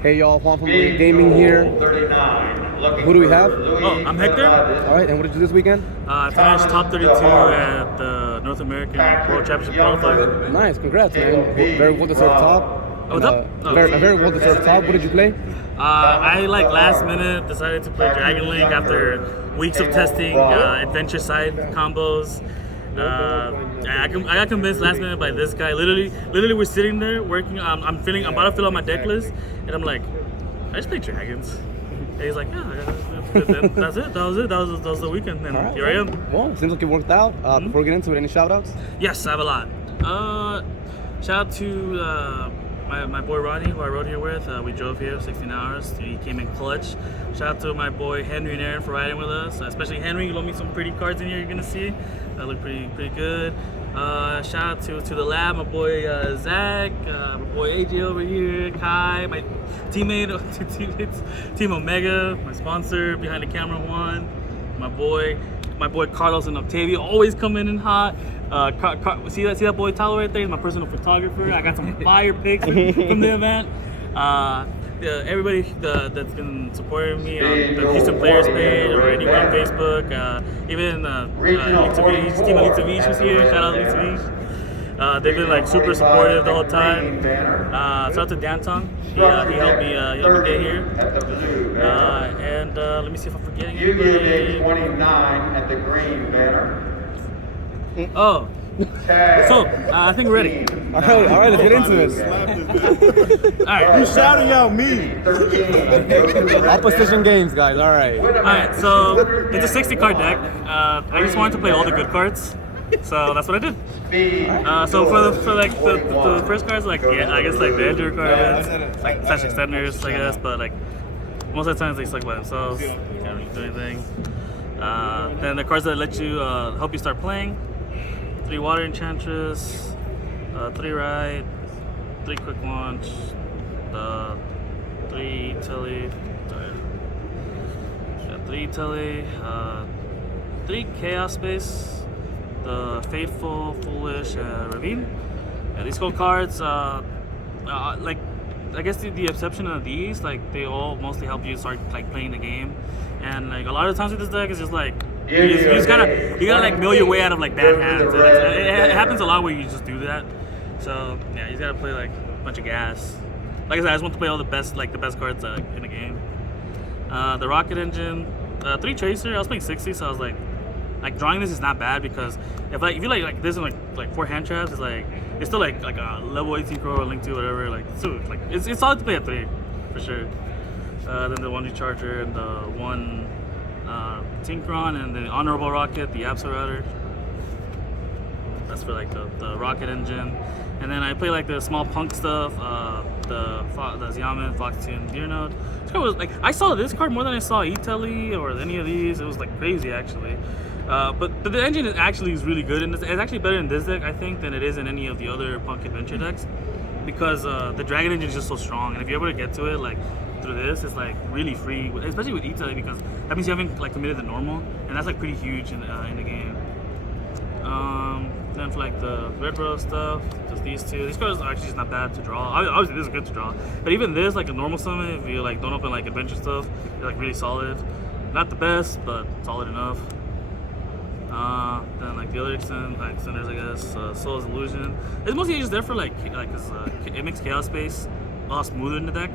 Hey y'all, Juan from Gaming here. Who do we have? Oh, I'm Hector. All right, and what did you do this weekend? I finished top 32 at the North American World Championship qualifier. Nice, congrats, man. Very well deserved top. Oh, what's up? A very well deserved top. What did you play? I last minute decided to play Dragon Link after weeks of testing adventure side combos. I got convinced last minute by this guy. Literally, we're sitting there working. I'm about to fill out my deck list, and I'm like, I just play dragons. And he's like, yeah, that's it. That was the weekend, and Right, here I am. Well, seems like it worked out. Before we get into it, any shout outs? Yes, I have a lot. Shout out to my boy Ronnie, who I rode here with. We drove here 16 hours. He came in clutch. Shout out to my boy Henry and Aaron for riding with us. Especially Henry, you loaned me some pretty cards in here. You're gonna see. That look pretty good. Shout out to the lab, my boy Zach, my boy AJ over here, Kai, my teammate, Team Omega, my sponsor behind the camera Juan, my boy Carlos and Octavio always coming in hot. See that boy Tyler right there? He's my personal photographer. I got some fire pics from the event. Everybody that's been supporting me on the Houston Players page or anyone on Facebook, even Team Elite Beach was here. Shout out Elite Beach. They've been like super supportive the whole time. Shout out to Dantong. He helped me get here. And let me see if I'm forgetting anybody. 29 at the green banner. Oh. So, I think we're ready. All right, let's get into this. All right. You shouting out me. Opposition games, guys. All right. All right, so it's a 60 card deck. I just wanted to play all the good cards, so that's what I did. So for the first cards, like I guess like the Ender cards, like slash extenders, I guess, but like most of the times they suck by themselves. You can't really do anything. Then the cards that let you help you start playing: 3 Water Enchantress, 3 Ride, 3 Quick Launch, 3 Telly. Sorry. 3 Telly, 3 Chaos Space, the Fateful, Foolish, Ravine. Yeah, these gold cards, like, I guess the exception of these, like, they all mostly help you start, like, playing the game. And, like, a lot of times with this deck, it's just, like, you just gotta like mill your way out of, like, bad hands. And, like, it happens a lot where you just do that. So, yeah, you just gotta play, like, a bunch of gas. Like I said, I just want to play all the best cards in the game. The Rocket Engine, 3 Tracer. I was playing 60, so I was like drawing this is not bad because if you like this and like 4 hand traps, it's still like a level 18 Crow or Link 2 whatever. Like so like it's solid to play at 3 for sure. Then the 1 Recharger and the 1 Synchron and the Honorable Rocket, the Absol Router. That's for like the Rocket Engine. And then I play like the small punk stuff, the Xiamen, Foxtune, Deer Node. This card was like, I saw this card more than I saw E-Telly or any of these. It was like crazy actually. But the engine is really good, and it's actually better in this deck I think than it is in any of the other punk adventure decks because the Dragon Engine is just so strong. And if you're able to get to it like through this, it's like really free, especially with E-Telly because that means you haven't like committed the normal, and that's like pretty huge in the game. Then for like the Red Rose stuff, just these 2. These cards are actually just not bad to draw. Obviously this is good to draw, but even this, like a normal summon, if you like don't open like adventure stuff, they're like really solid. Not the best, but solid enough. Then like the other extenders, I guess, Soul's Illusion. It's mostly just there for like cause it makes Chaos Space a lot smoother in the deck.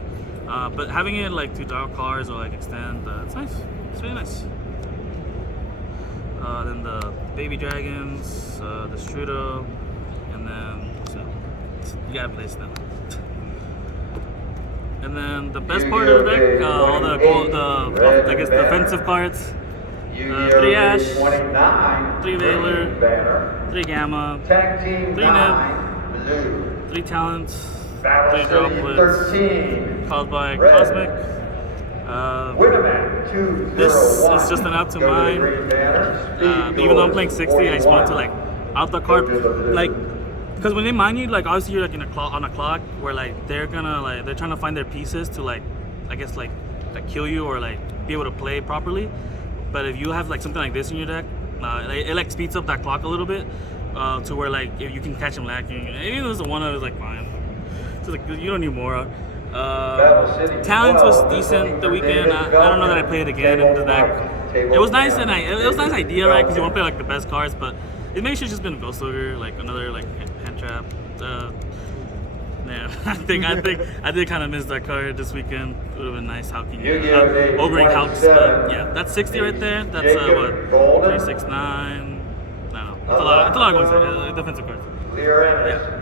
But having it like to draw cards or like extend, it's nice. It's really nice. Then the Baby Dragons, the Strudo, and then you gotta place them. And then the best part of the deck, all the I guess defensive cards. 3 Ash, 3 Veiler, 3 Gamma, 3 Nib, 3 Talents, 3 Droplets, caused by Cosmic. This is just an out to mine. Even though I'm playing 60, I just wanted to like out the card, like, because when they mine you, like obviously you're like on a clock where like they're trying to find their pieces to like, I guess like kill you or like be able to play properly. But if you have like something like this in your deck, it like speeds up that clock a little bit to where like if you can catch them lacking. Even though it's a 1-0, it's like fine. So like you don't need more. Talents was decent the weekend. I don't know that I played again in the deck. It was nice and it was a nice idea, right? Because you want to play like the best cards, but it may should just been Ghost Ogre, like another like hand trap. Yeah, I did kind of miss that card this weekend. It would have been nice Hulking, ogering Hulks, but yeah, that's 60 right there. That's what 369. No, that's a lot. That's a lot of cards. Defensive cards. Yeah.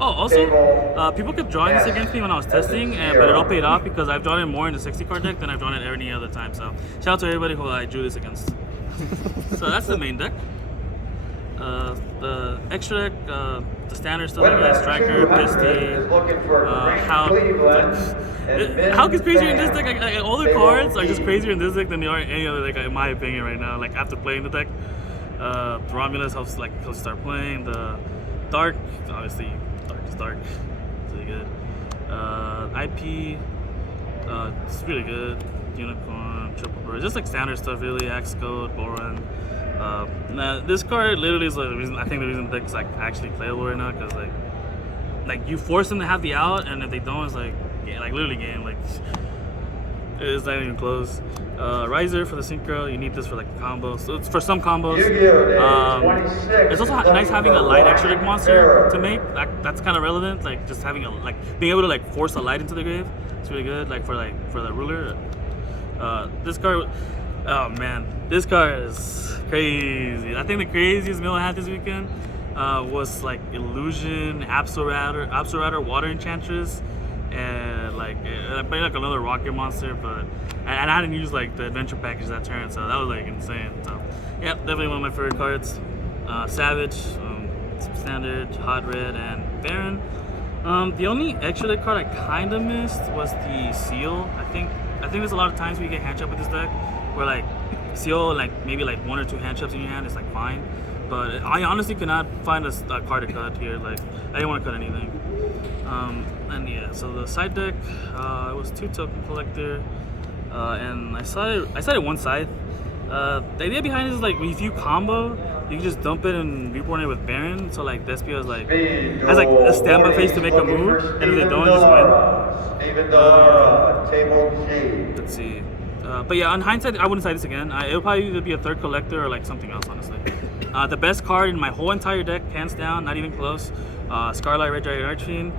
Oh, also, people kept drawing this against me when I was testing, but it all paid off because I've drawn it more in the 60 card deck than I've drawn it any other time. So shout out to everybody who I drew this against. So that's the main deck. The extra deck, the standard stuff like Striker, Pisty, Hulk is crazier in this deck. Like, all the cards are just crazier in this deck than they are in any other deck, in my opinion, right now. Like after playing the deck, Romulus helps start playing. The Dark, obviously, Dark is Dark. It's really good. IP, it's really good. Unicorn, Triple Bird, just like standard stuff, really. Axe Code, Boron. This card literally is like the reason. I think the reason the deck's like actually playable right now, because like you force them to have the out, and if they don't, it's like literally game. Like it's not even close. Riser for the synchro. You need this for like the combos. So it's for some combos. It's also nice having a light extra deck monster to make. That's kind of relevant. Like just having being able to like force a light into the grave. It's really good. Like for the ruler. This card. Oh man, this card is crazy. I think the craziest mill I had this weekend was like Illusion, Absolrator, Water Enchantress, and like I played like another rocket monster, but and I didn't use like the adventure package that turn, so that was like insane. So yeah, definitely one of my favorite cards. Savage, Standard, Hot Red, and Baron. The only extra deck card I kind of missed was the Seal. I think there's a lot of times we get hand trap with this deck, where like Seal, like maybe like 1 or 2 hand traps in your hand is like fine, but I honestly could not find a card to cut here. Like I didn't want to cut anything. And yeah, so the side deck, it was 2 Token Collector, and I sided one side. The idea behind it is like if you combo, you can just dump it and reborn it with Baron. So like Despia has like a standby phase to make a move, and if they don't, just win. Let's see. But yeah, on hindsight, I wouldn't side this again. It'll probably either be a 3rd collector or like something else, honestly. The best card in my whole entire deck, hands down, not even close. Scarlet Red Dragon Archfiend.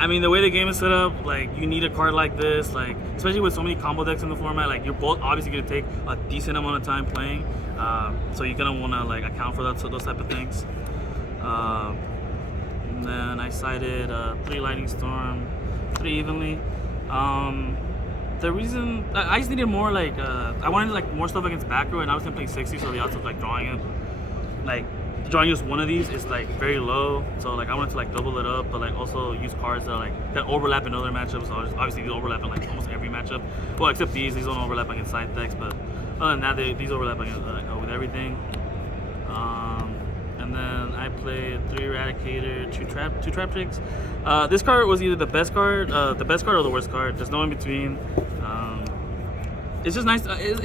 I mean, the way the game is set up, like you need a card like this, like especially with so many combo decks in the format. Like you're both obviously gonna take a decent amount of time playing, so you're gonna wanna like account for that, so those type of things. And then I sided 3 Lightning Storm, 3 evenly. The reason I just needed more like I wanted like more stuff against back row, and I was gonna play 60, so the odds of like drawing just one of these is like very low. So like I wanted to like double it up, but like also use cards that overlap in other matchups. So obviously these overlap in like almost every matchup. Well, except these don't overlap against side decks, but other than that, these overlap against with everything. And then I played 3 Eradicator, 2 Trap Tricks. This card was either the best card or the worst card. There's no in between. It's just nice. It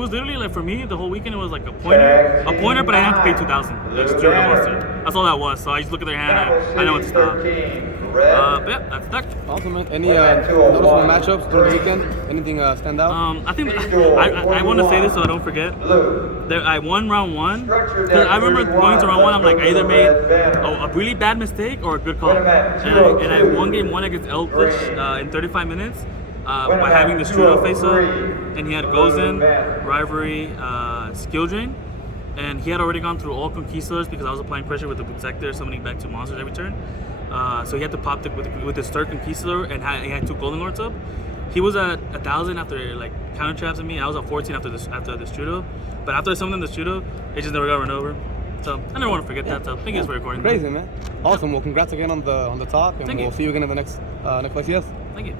was literally like for me the whole weekend. It was like a pointer, but I didn't have to pay 2,000. Just drew the monster. That's all that was. So I just look at their hand. I know what to stop. But yeah, that's that. Awesome, man. Any noticeable matchups during the weekend? Anything stand out? I think I want to say this so I don't forget. I won round 1 because I remember going to round 1. I'm like, I either made a really bad mistake or a good call, and I won game 1 against Eldritch in 35 minutes. By having the Strudo face up, and he had Gozen, Rivalry, Skill Drain, and he had already gone through all Conquistadors because I was applying pressure with the Protector, summoning back 2 monsters every turn. So he had to pop with his 3rd Conquistador, and he had 2 Golden Lords up. He was at 1,000 after like counter traps at me. I was at 14 after the Strudo, but after I summoned the Strudo, it just never got run over. So I never want to forget that. So thank you guys for recording. Crazy, man. Awesome. Well, congrats again on the talk, and we'll see you again in the next place. Yes. Thank you.